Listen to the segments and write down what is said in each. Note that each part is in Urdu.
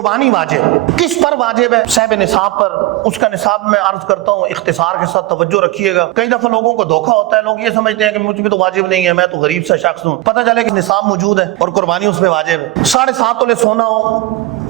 قربانی واجب کس پر واجب ہے؟ صاحب نصاب پر. اس کا نصاب میں عرض کرتا ہوں اختصار کے ساتھ توجہ رکھیے گا. کئی دفعہ لوگوں کو دھوکا ہوتا ہے, لوگ یہ سمجھتے ہیں کہ مجھ پہ تو واجب نہیں ہے, میں تو غریب سا شخص ہوں. پتہ چلے کہ نصاب موجود ہے اور قربانی اس پہ واجب ہے. 7.5 تولے سونا ہو,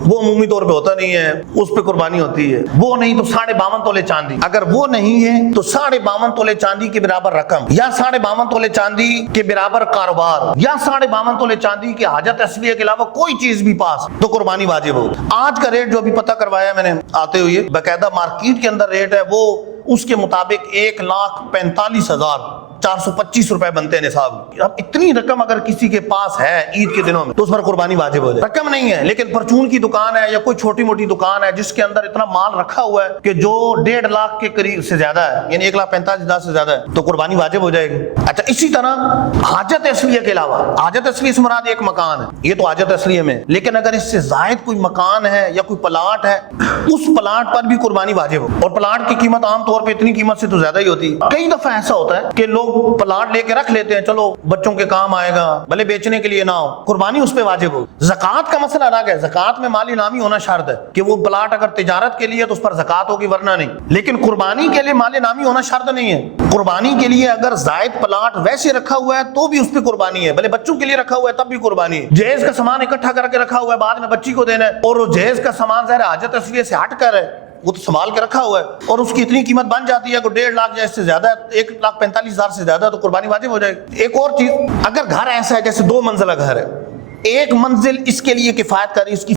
وہ عمومی طور پہ ہوتا نہیں ہے, اس پہ قربانی ہوتی ہے. وہ نہیں تو 52.5 تولے چاندی. اگر وہ نہیں ہے تو 52.5 تولے چاندی کے برابر رقم, یا 52.5 تولے چاندی کے برابر کاروبار, یا 52.5 تولے چاندی کے حاجت اصلیہ کے علاوہ کوئی چیز بھی پاس, تو قربانی واجب ہو. آج کا ریٹ جو ابھی پتہ کروایا میں نے آتے ہوئے, باقاعدہ مارکیٹ کے اندر ریٹ ہے, وہ اس کے مطابق 1,45,425 روپے بنتے ہیں نصاب. اب اتنی رقم اگر کسی کے پاس ہے عید کے دنوں میں تو اس پر قربانی واجب ہو جائے. رقم نہیں ہے, لیکن پرچون کی دکان ہے یا کوئی چھوٹی موٹی دکان ہے جس کے اندر اتنا مال رکھا ہوا ہے کہ جو 1.5 لاکھ کے قریب سے زیادہ ہے, یعنی 1,45,000 سے زیادہ ہے, تو قربانی واجب ہو جائے گی. اچھا, اسی طرح حاجت اصلیہ کے علاوہ, حاجت اصلیہ سے مراد ایک مکان ہے, یہ تو حاجت اصلیہ میں, لیکن اگر اس سے زائد کوئی مکان ہے یا کوئی پلاٹ ہے, اس پلاٹ پر بھی قربانی واجب ہو. اور پلاٹ کی قیمت عام طور پہ اتنی قیمت سے تو زیادہ ہی ہوتی ہے. کئی دفعہ ایسا ہوتا ہے کہ لوگ پلاٹ لے کے رکھ لیتے ہیں, چلو بچوں کے کام آئے گا, بھلے بیچنے کے لیے نہ ہو, قربانی اس پہ واجب ہو. زکوٰۃ کا مسئلہ الگ ہے, زکوٰۃ میں مال انعامی ہونا شرط ہے کہ وہ پلاٹ اگر تجارت کے لیے تو اس پر زکوٰۃ ہوگی, ورنہ نہیں. لیکن قربانی کے لیے مال انعامی ہونا شرط نہیں ہے. قربانی کے لیے اگر زائد پلاٹ ویسے رکھا ہوا ہے تو بھی اس پہ قربانی ہے, بھلے بچوں کے لیے رکھا ہوا ہے تب بھی قربانی ہے. جہیز کا سامان اکٹھا کر کے رکھا ہوا ہے, بعد میں بچی کو دینا ہے, اور وہ جہیز کا سامان ظاہر حاجت اصلیہ سے ہٹ کر ہے, وہ تو سنبھال کے رکھا ہوا ہے, اور اس کی اتنی قیمت بن جاتی ہے کہ 1.5 لاکھ یا اس سے زیادہ ہے, 1,45,000 سے زیادہ, تو قربانی واجب ہو جائے گی. ایک اور چیز, اگر گھر ایسا ہے جیسے 2 منزلہ گھر ہے, ایک منزل اس کے لیے کفایت کر رہی, اس کی